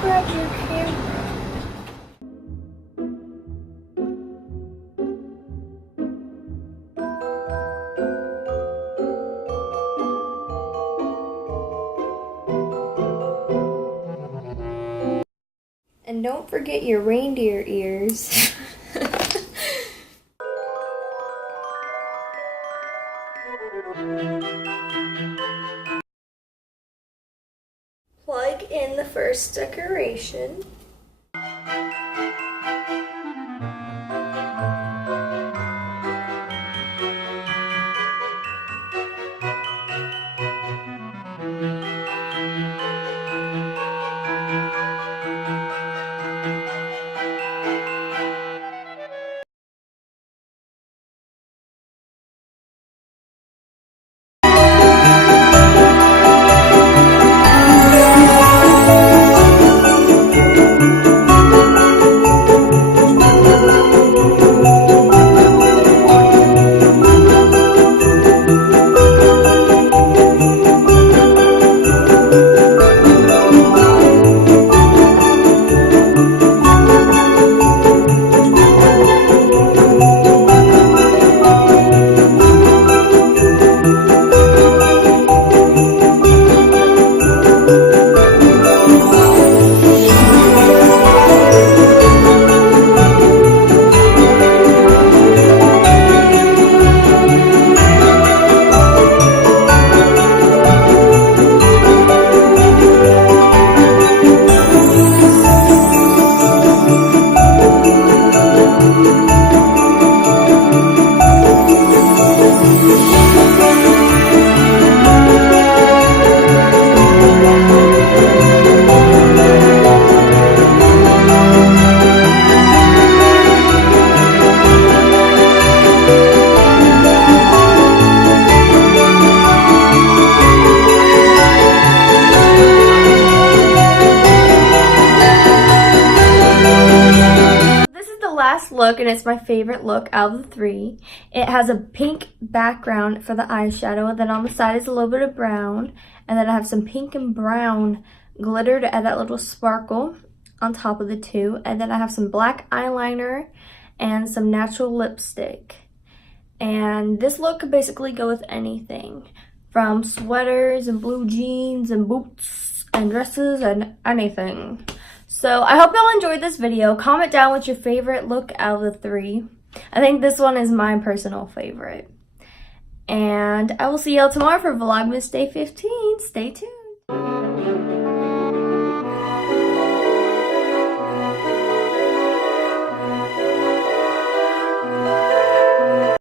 grab your camera. And don't forget your reindeer ears. Plug in the first decoration. Look, and it's my favorite look out of the three. It has a pink background for the eyeshadow, and then on the side is a little bit of brown, and then I have some pink and brown glitter to add that little sparkle on top of the two, and then I have some black eyeliner and some natural lipstick. And this look could basically go with anything, from sweaters and blue jeans and boots and dresses and anything. So I hope y'all enjoyed this video. Comment down what's your favorite look out of the three. I think this one is my personal favorite. And I will see y'all tomorrow for Vlogmas Day 15. Stay tuned.